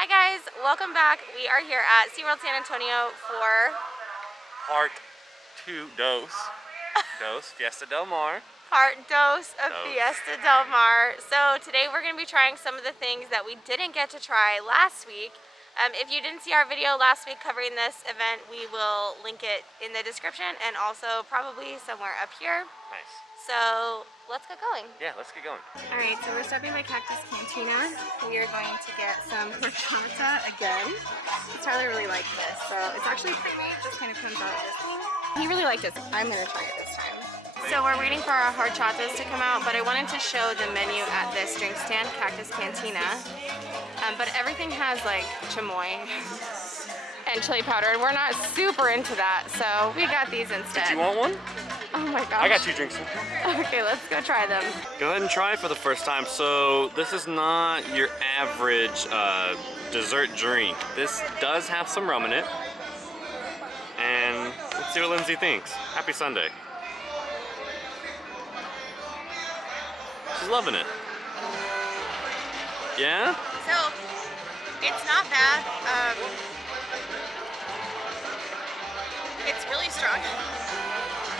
Hi guys, welcome back. We are here at SeaWorld San Antonio for Part 2 Fiesta Del Mar. Part dos of Fiesta Del Mar. So today we're going to be trying some of the things that we didn't get to try last week. If you didn't see our video last week covering this event, we will link it in the description and also probably somewhere up here. Nice. So let's get going. Yeah, let's get going. Alright, so we're stopping by Cactus Cantina. We are going to get some horchata again. Tyler really liked this, so it's actually pre-made. It just kind of comes out of this thing. He really liked it, so I'm going to try it this time. So we're waiting for our horchatas to come out, but I wanted to show the menu at this drink stand, Cactus Cantina. But everything has like chamoy and chili powder, and we're not super into that, so we got these instead. Do you want one? Oh my gosh. I got 2 drinks. Okay, let's go try them. Go ahead and try it for the first time. So this is not your average dessert drink. This does have some rum in it. And let's see what Lindsay thinks. Happy Sunday. She's loving it. Yeah? So, it's not bad. It's really strong.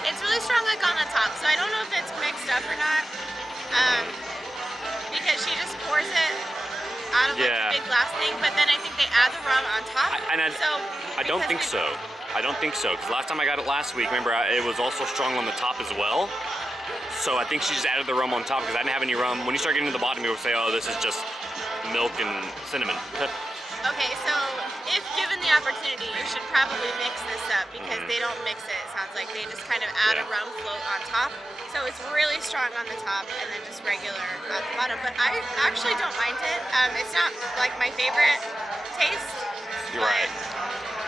It's really strong like on the top, so I don't know if it's mixed up or not. Because she just pours it out of like a big glass thing, but then I think they add the rum on top. I don't think so. I don't think so, because last time I got it last week, remember, it was also strong on the top as well. So I think she just added the rum on top because I didn't have any rum. When you start getting to the bottom, you will say, oh, this is just milk and cinnamon. Okay, so if given the opportunity, you should probably mix this up because they don't mix it. It sounds like they just kind of add a rum float on top. So it's really strong on the top and then just regular at the bottom. But I actually don't mind it. It's not like my favorite taste. You're right.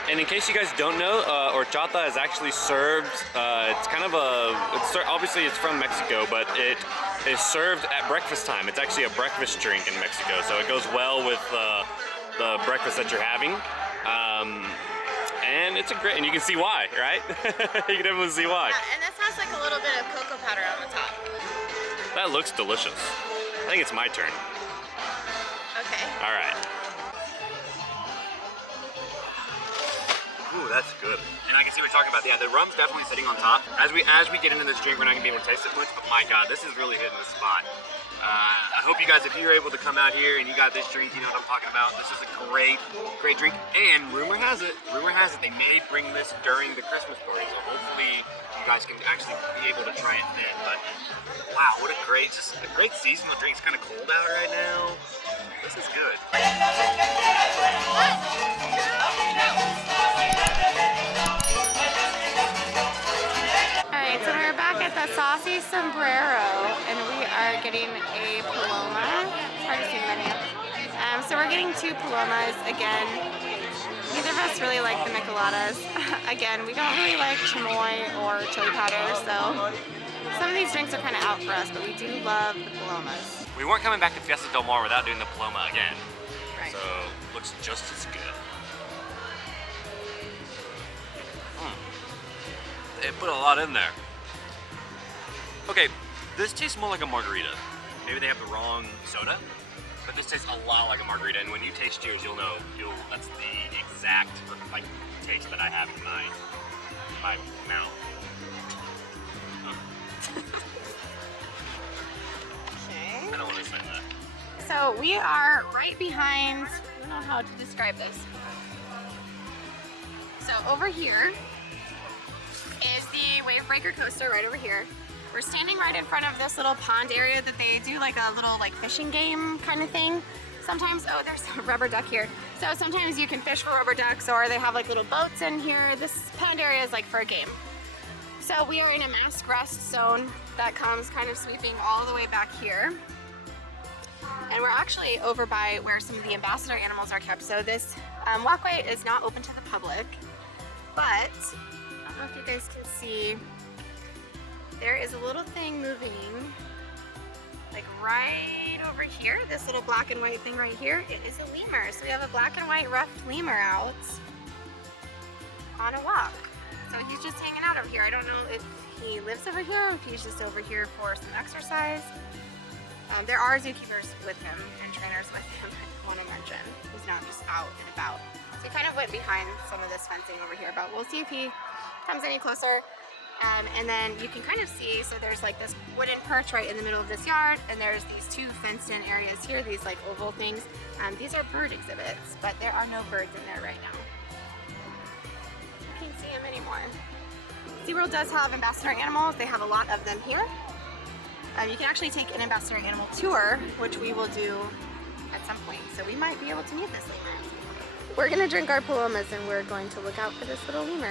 And in case you guys don't know, horchata is actually served, it's kind of obviously it's from Mexico, but it is served at breakfast time. It's actually a breakfast drink in Mexico, so it goes well with the breakfast that you're having. And it's and you can see why, right? You can definitely see why. Yeah, and this has like a little bit of cocoa powder on the top. That looks delicious. I think it's my turn. Okay. All right. Ooh, that's good. And I can see what you're talking about. Yeah, the rum's definitely sitting on top. As we get into this drink, we're not gonna be able to taste it much, but my God, this is really hitting the spot. I hope you guys, if you're able to come out here and you got this drink, you know what I'm talking about. This is a great drink. And rumor has it, they may bring this during the Christmas party. So hopefully you guys can actually be able to try it then. But wow, what a great seasonal drink. It's kind of cold out right now. This is good. Alright, so we're back at the saucy Sombrero, and we are getting a paloma. It's hard to see the menu. So we're getting 2 palomas again. Neither of us really like the micheladas. Again, we don't really like chamoy or chili powder, so some of these drinks are kind of out for us, but we do love the palomas. We weren't coming back to Fiesta Del Mar without doing the paloma again. Right. So, looks just as good. They put a lot in there. Okay, this tastes more like a margarita. Maybe they have the wrong soda, but this tastes a lot like a margarita. And when you taste yours, you'll know that's the exact like taste that I have in my mouth. Okay. I don't want to say that. So we are right behind, I don't know how to describe this. So over here is the wave breaker coaster right over here. We're standing right in front of this little pond area that they do like a little like fishing game kind of thing. Sometimes, oh, there's a rubber duck here. So sometimes you can fish for rubber ducks, or they have like little boats in here. This pond area is like for a game. So we are in a mask rest zone that comes kind of sweeping all the way back here. And we're actually over by where some of the ambassador animals are kept. So this walkway is not open to the public, but I don't know if you guys can see, there is a little thing moving like right over here, this little black and white thing right here. It is a lemur. So we have a black and white ruffed lemur out on a walk. So he's just hanging out over here. I don't know if he lives over here or if he's just over here for some exercise. There are zookeepers with him and trainers with him, I want to mention. He's not just out and about. So he kind of went behind some of this fencing over here, but we'll see if he comes any closer. And then you can kind of see, so there's like this wooden perch right in the middle of this yard, and there's these two fenced in areas here, these like oval things. These are bird exhibits, but there are no birds in there right now. You can't see them anymore. SeaWorld does have ambassador animals. They have a lot of them here. You can actually take an ambassador animal tour, which we will do at some point. So we might be able to meet this lemur. We're gonna drink our palomas and we're going to look out for this little lemur.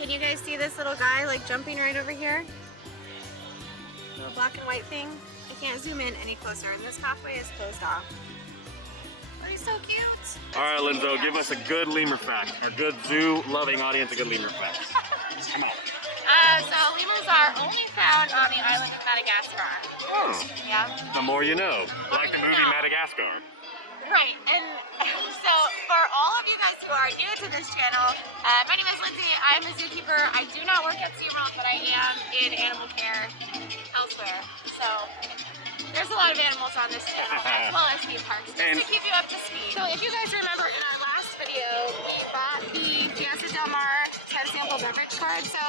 Can you guys see this little guy like jumping right over here? Little black and white thing. I can't zoom in any closer, and this pathway is closed off. Oh, he's so cute. All right, Linzo, give us a good lemur fact. Our good zoo-loving audience, a good lemur fact. Come on. So lemurs are only found on the island of Madagascar. Oh. Yeah. The more you know. Like the movie Madagascar. Right, and so for all of you guys who are new to this channel, my name is Lindsay. I'm a zookeeper. I do not work at SeaWorld, but I am in animal care elsewhere. So there's a lot of animals on this channel, as well as theme parks, just to keep you up to speed. So if you guys remember in our last video, we bought the Fiesta Del Mar 10 sample beverage card. So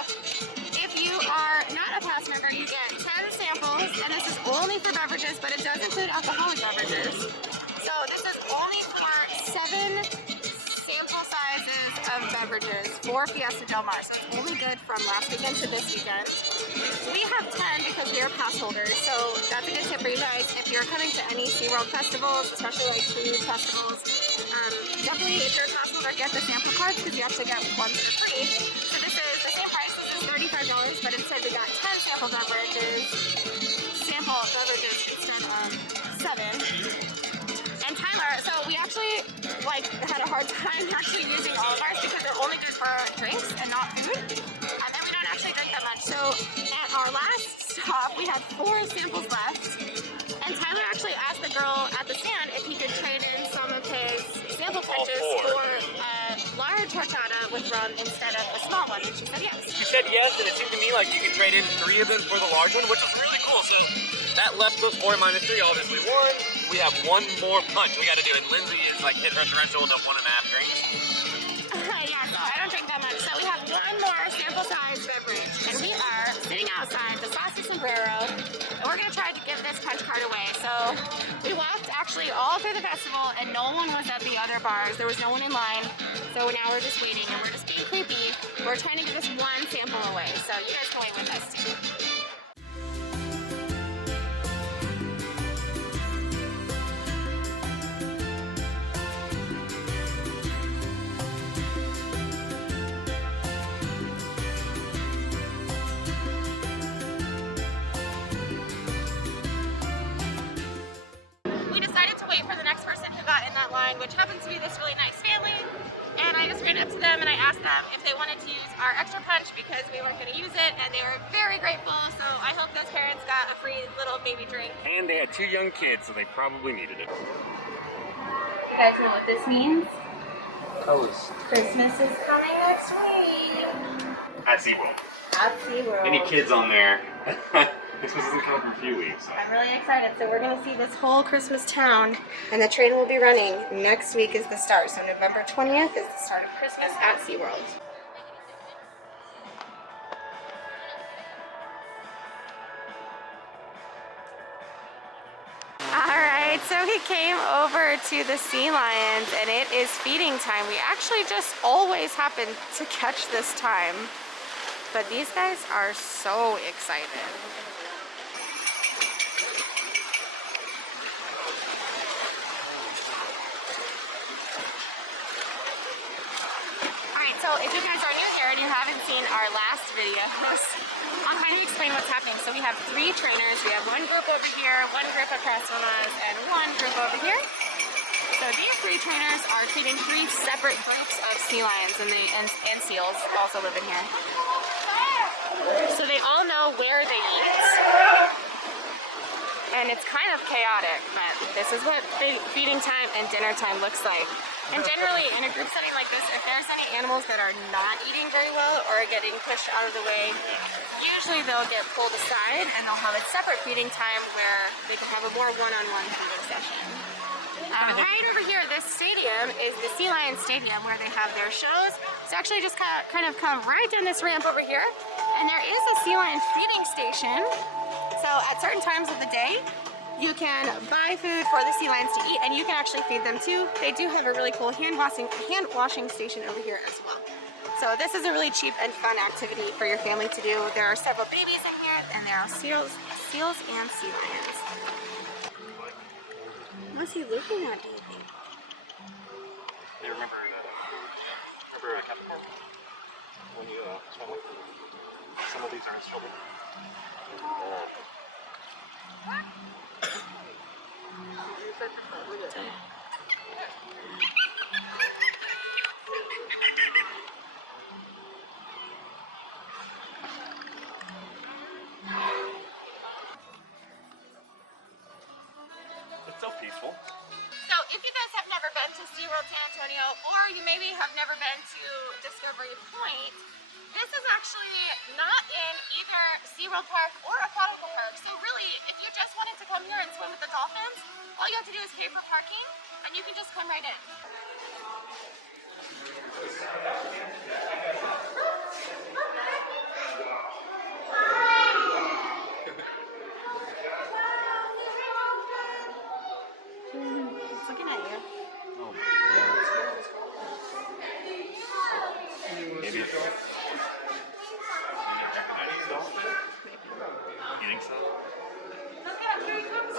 if you are not a pass member, you get 10 samples, and this is only for beverages, but it does include alcoholic beverages. So this is only for 7 sample sizes of beverages for Fiesta Del Mar. So it's only good from last weekend to this weekend. We have 10 because we are pass holders. So that's a good tip for you guys. If you're coming to any SeaWorld festivals, especially like food festivals, definitely if you're a pass holder, get the sample cards because you actually get ones for free. So this is the same price. This is $35, but instead we got 10 sample beverages instead of 7. And Tyler, so we actually like had a hard time actually using all of ours because they're only good for drinks and not food. And then we don't actually drink that much. So at our last stop, we had 4 samples left. And Tyler actually asked the girl at the stand if he could trade in some of his sample pitches for a large horchata with rum instead of a small one. And she said yes. You said yes, and it seemed to me like you could trade in 3 of them for the large one, which is really cool. So that left us 4 minus 3, obviously 1. We have 1 more punch we got to do, and Lindsay is like hit her threshold of 1.5 drinks. Yeah, so I don't drink that much. So we have 1 more sample size beverage, and we are sitting outside the Sombrero, and we're gonna try to give this punch card away. So we walked actually all through the festival, and no one was at the other bars. There was no one in line. So now we're just waiting, and we're just being creepy. We're trying to give this 1 sample away. So you guys can wait with us too. Which happens to be this really nice family, and I just ran up to them and I asked them if they wanted to use our extra punch because we weren't going to use it, and they were very grateful. So I hope those parents got a free little baby drink. And they had 2 young kids, so they probably needed it. You guys know what this means? Toast. Christmas is coming next week. At SeaWorld. At SeaWorld. Any kids on there? Christmas isn't coming for a few weeks. So. I'm really excited. So we're going to see this whole Christmas town, and the train will be running. Next week is the start. So November 20th is the start of Christmas at SeaWorld. Alright, so we came over to the sea lions, and it is feeding time. We actually just always happen to catch this time. But these guys are so excited. Alright, so if you guys are new here and you haven't seen our last videos, I'll kind of explain what's happening. So we have 3 trainers. We have 1 group over here, 1 group across from us, and 1 group over here. So these 3 trainers are treating 3 separate groups of sea lions, and seals also live in here. So they all know where they eat, and it's kind of chaotic, but this is what feeding time and dinner time looks like. And generally, in a group setting like this, if there's any animals that are not eating very well or are getting pushed out of the way, usually they'll get pulled aside and they'll have a separate feeding time where they can have a more one-on-one feeding session. Right over here, this stadium is the Sea Lion Stadium where they have their shows. It's actually just kind of come right down this ramp over here, and there is a Sea Lion feeding station. So at certain times of the day, you can buy food for the sea lions to eat, and you can actually feed them too. They do have a really cool hand washing station over here as well. So this is a really cheap and fun activity for your family to do. There are several babies in here, and there are seals and sea lions. What's he looking at, do you think? Do you remember Capricorn? When you swim with them? Some of these are in trouble. It's so peaceful. So if you guys have never been to SeaWorld San Antonio, or you maybe have never been to Discovery Point, this is actually not in either SeaWorld Park or Aquatica Park. So really, if you just wanted to come here and swim with the dolphins, all you have to do is pay for parking, and you can just come right in. It's looking at you. Oh. Maybe it's... You think so? Look at here he comes.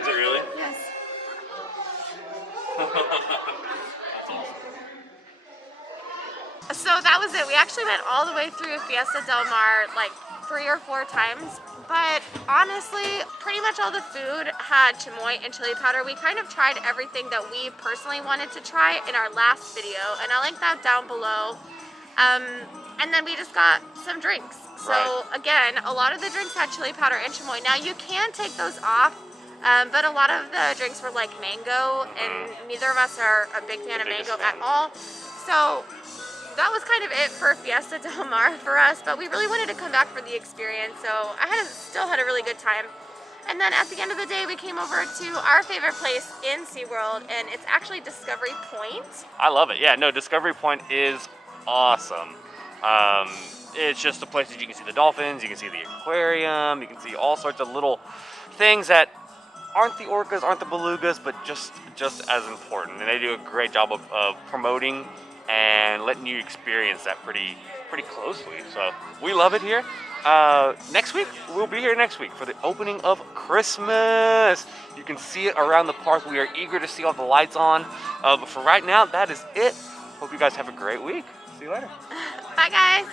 Is it really? Yes. So that was it. We actually went all the way through Fiesta Del Mar like 3 or 4 times, but honestly, pretty much all the food had chamoy and chili powder. We kind of tried everything that we personally wanted to try in our last video, and I'll link that down below. And then we just got some drinks. So again, a lot of the drinks had chili powder and chamoy. Now you can take those off, but a lot of the drinks were like mango, and neither of us are a big fan of mango at all. So that was kind of it for Fiesta Del Mar for us, but we really wanted to come back for the experience, so I still had a really good time. And then at the end of the day, we came over to our favorite place in SeaWorld, and it's actually Discovery Point. I love it. Yeah, no, Discovery Point is awesome. It's just a place that you can see the dolphins, you can see the aquarium, you can see all sorts of little things that aren't the orcas, aren't the belugas, but just as important. And they do a great job of promoting and letting you experience that pretty closely. So we love it here. Next week, we'll be here next week for the opening of Christmas. You can see it around the park. We are eager to see all the lights on. But for right now, that is it. Hope you guys have a great week. See you later. Bye, guys.